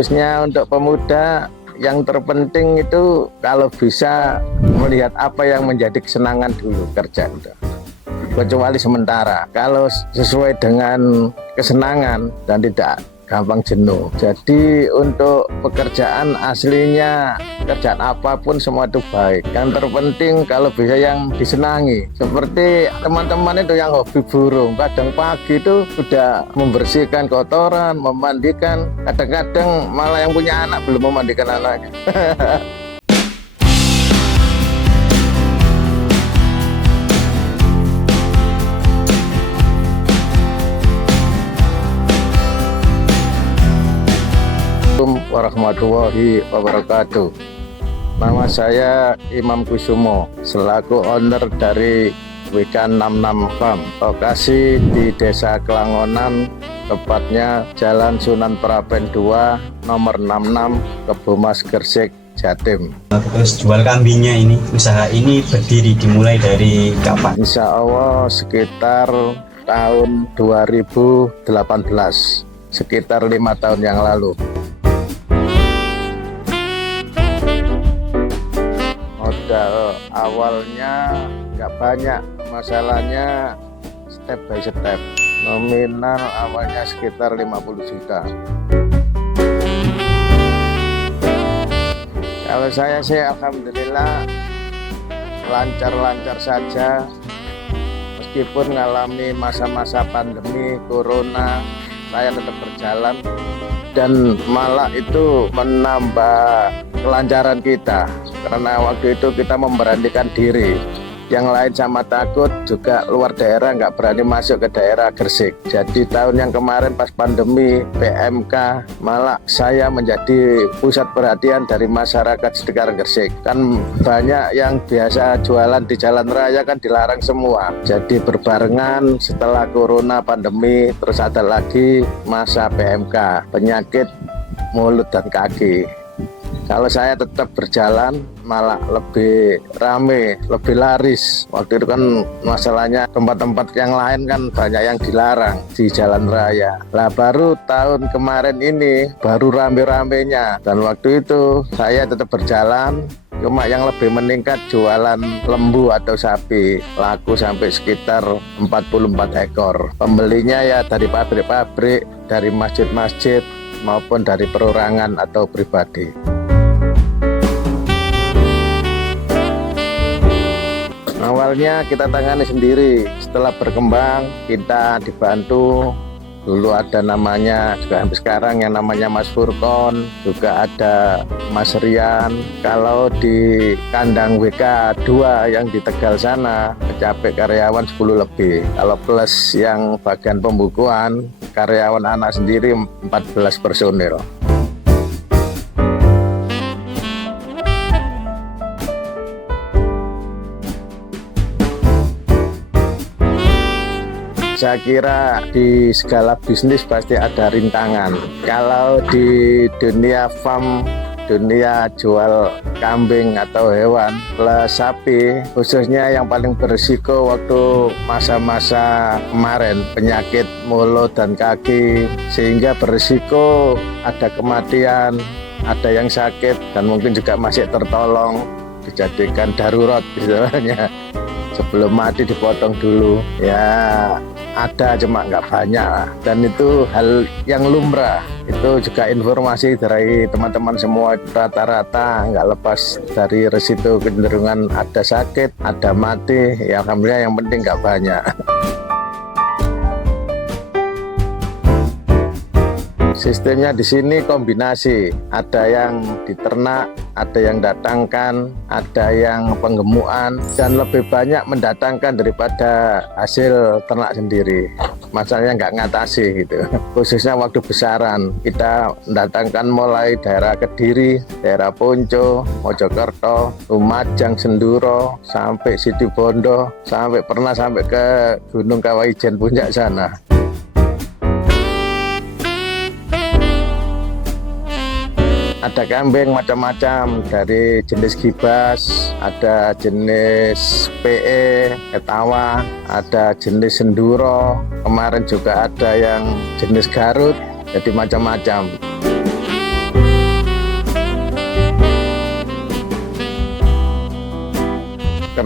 Khususnya untuk pemuda, yang terpenting itu kalau bisa melihat apa yang menjadi kesenangan dulu kerja itu. Kecuali sementara, kalau sesuai dengan kesenangan dan tidak gampang jenuh. Jadi untuk pekerjaan aslinya, kerjaan apapun semua itu baik. Yang terpenting kalau bisa yang disenangi. Seperti teman-teman itu yang hobi burung, kadang pagi itu sudah membersihkan kotoran, memandikan. Kadang-kadang malah yang punya anak belum memandikan anaknya. Assalamualaikum warahmatullahi wabarakatuh. Nama saya Imam Kusumo, selaku owner dari WK66 Farm. Lokasi di Desa Kelangonan, tepatnya Jalan Sunan Prapen 2, nomor 66, Kebomas, Gresik, Jatim. Terus jual kambingnya ini, usaha ini berdiri dimulai dari kapan? Insya Allah sekitar tahun 2018, sekitar 5 tahun yang lalu. Modal awalnya nggak banyak, masalahnya step by step. Nominal awalnya sekitar 50 juta. Kalau saya sih alhamdulillah lancar-lancar saja, meskipun mengalami masa-masa pandemi corona, saya tetap berjalan dan malah itu menambah kelancaran kita, karena waktu itu kita memberanikan diri. Yang lain sama takut, juga luar daerah nggak berani masuk ke daerah Gresik. Jadi tahun yang kemarin pas pandemi PMK, malah saya menjadi pusat perhatian dari masyarakat sekitar Gresik. Kan banyak yang biasa jualan di jalan raya kan dilarang semua. Jadi berbarengan setelah corona pandemi, terus ada lagi masa PMK, penyakit mulut dan kaki. Kalau saya tetap berjalan malah lebih rame, lebih laris. Waktu itu kan masalahnya tempat-tempat yang lain kan banyak yang dilarang di jalan raya. Lah baru tahun kemarin ini baru rame-ramenya, dan waktu itu saya tetap berjalan. Cuma yang lebih meningkat jualan lembu atau sapi, laku sampai sekitar 44 ekor. Pembelinya ya dari pabrik-pabrik, dari masjid-masjid maupun dari perorangan atau pribadi. Awalnya kita tangani sendiri, setelah berkembang kita dibantu. Dulu ada namanya, juga sampai sekarang yang namanya Mas Furkon, juga ada Mas Rian. Kalau di kandang WK 2 yang di Tegal sana, mencapai karyawan 10 lebih. Kalau plus yang bagian pembukuan, karyawan anak sendiri 14 personil. Saya kira di segala bisnis pasti ada rintangan. Kalau di dunia farm, dunia jual kambing atau hewan plus sapi, khususnya yang paling berisiko waktu masa-masa kemarin, penyakit mulut dan kaki, sehingga berisiko ada kematian, ada yang sakit, dan mungkin juga masih tertolong, dijadikan darurat istilahnya. Sebelum mati dipotong dulu, ya ada cuma nggak banyak, dan itu hal yang lumrah. Itu juga informasi dari teman-teman semua, rata-rata nggak lepas dari resiko kecenderungan ada sakit, ada mati. Ya alhamdulillah yang penting nggak banyak. Sistemnya di sini kombinasi, ada yang diternak, ada yang datangkan, ada yang penggemukan, dan lebih banyak mendatangkan daripada hasil ternak sendiri. Masalahnya nggak ngatasi gitu. Khususnya waktu besaran, kita mendatangkan mulai daerah Kediri, daerah Ponco, Mojokerto, Lumajang, Senduro, sampai Situbondo, sampai pernah sampai ke Gunung Kawajian Puncak sana. Ada kambing macam-macam, dari jenis gibas, ada jenis PE, Etawa, ada jenis Senduro, kemarin juga ada yang jenis Garut, jadi macam-macam.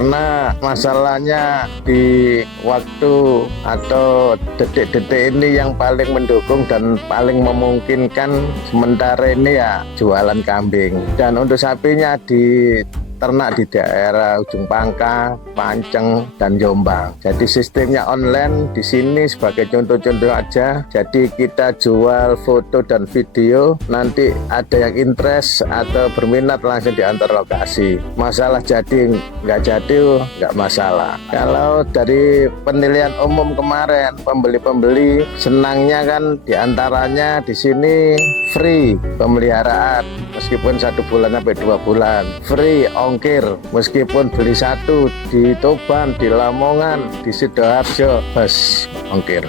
karena masalahnya di waktu atau detik-detik ini yang paling mendukung dan paling memungkinkan sementara ini ya jualan kambing. Dan untuk sapinya di ternak di daerah Ujung Pangkah, Panceng, dan Jombang. Jadi sistemnya online di sini sebagai contoh-contoh aja. Jadi kita jual foto dan video. Nanti ada yang interest atau berminat langsung diantar lokasi. Masalah jadi nggak jadi nggak masalah. Kalau dari penilaian umum kemarin pembeli-pembeli senangnya kan diantaranya di sini free pemeliharaan meskipun 1 bulan sampai 2 bulan, free ongkir meskipun beli 1 di Tuban, di Lamongan, di Sidoarjo, bus ongkir.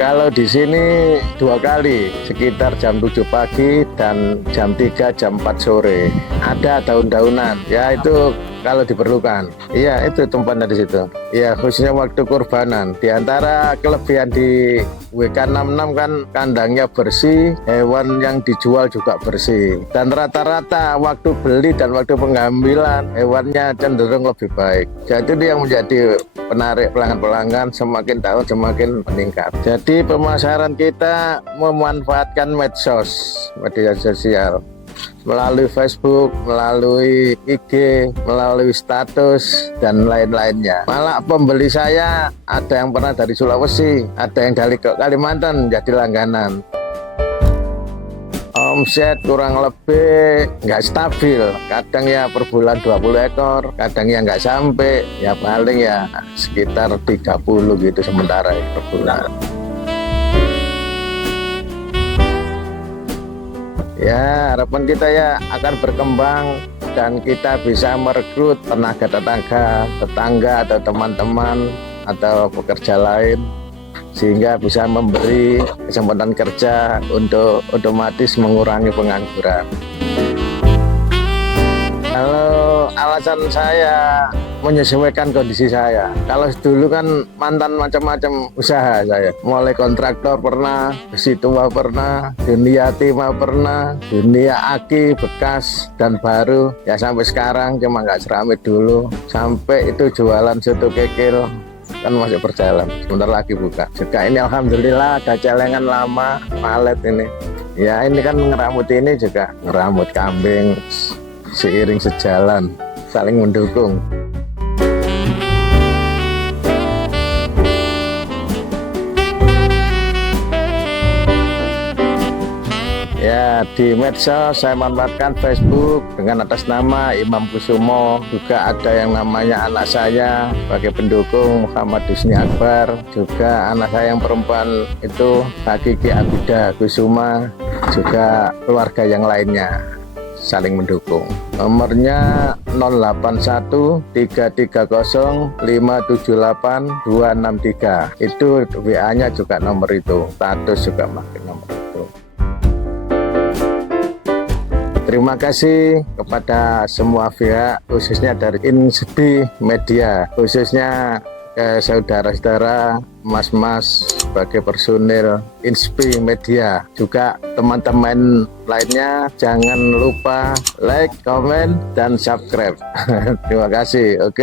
Kalau di sini 2 kali, sekitar jam 7 pagi dan jam 3, jam 4 sore. Ada daun-daunan, ya itu kalau diperlukan. Iya, itu tempatnya di situ. Iya, khususnya waktu kurbanan. Di antara kelebihan di WK66 kan kandangnya bersih, hewan yang dijual juga bersih. Dan rata-rata waktu beli dan waktu pengambilan hewannya cenderung lebih baik. Jadi itu yang menjadi penarik pelanggan-pelanggan, semakin tahun semakin meningkat. Jadi pemasaran kita memanfaatkan medsos, media sosial, melalui Facebook, melalui IG, melalui status, dan lain-lainnya. Malah pembeli saya ada yang pernah dari Sulawesi, ada yang dari Kalimantan jadi langganan. Omset kurang lebih nggak stabil, kadang ya per bulan 20 ekor, kadang ya nggak sampai, ya paling ya sekitar 30 gitu sementara ya, per bulan. Ya, harapan kita ya akan berkembang dan kita bisa merekrut tetangga atau teman-teman atau pekerja lain sehingga bisa memberi kesempatan kerja untuk otomatis mengurangi pengangguran. Kalau alasan saya menyesuaikan kondisi saya. Kalau dulu kan mantan macam-macam usaha saya. Mulai kontraktor pernah, besi tua pernah, dunia timah pernah, dunia aki bekas dan baru. Ya sampai sekarang cuma nggak seramai dulu. Sampai itu jualan soto kekil kan masih berjalan. Sebentar lagi buka. Juga ini alhamdulillah ada celengan lama, malet ini. Ya ini kan ngeramut ini juga ngeramut kambing seiring sejalan, saling mendukung. Ya, di medsos saya manfaatkan Facebook dengan atas nama Imam Kusumo. Juga ada yang namanya anak saya sebagai pendukung Muhammad Husni Akbar. Juga anak saya yang perempuan itu Hakiki Abida Kusuma. Juga keluarga yang lainnya saling mendukung. Nomornya 081 330 578 263. Itu WA-nya juga nomor itu. Status juga pakai nomor itu. Terima kasih kepada semua pihak, khususnya dari Inspi Media, khususnya ke saudara-saudara, mas-mas sebagai personil Inspi Media. Juga teman-teman lainnya jangan lupa like, komen, dan subscribe. Terima kasih. Oke.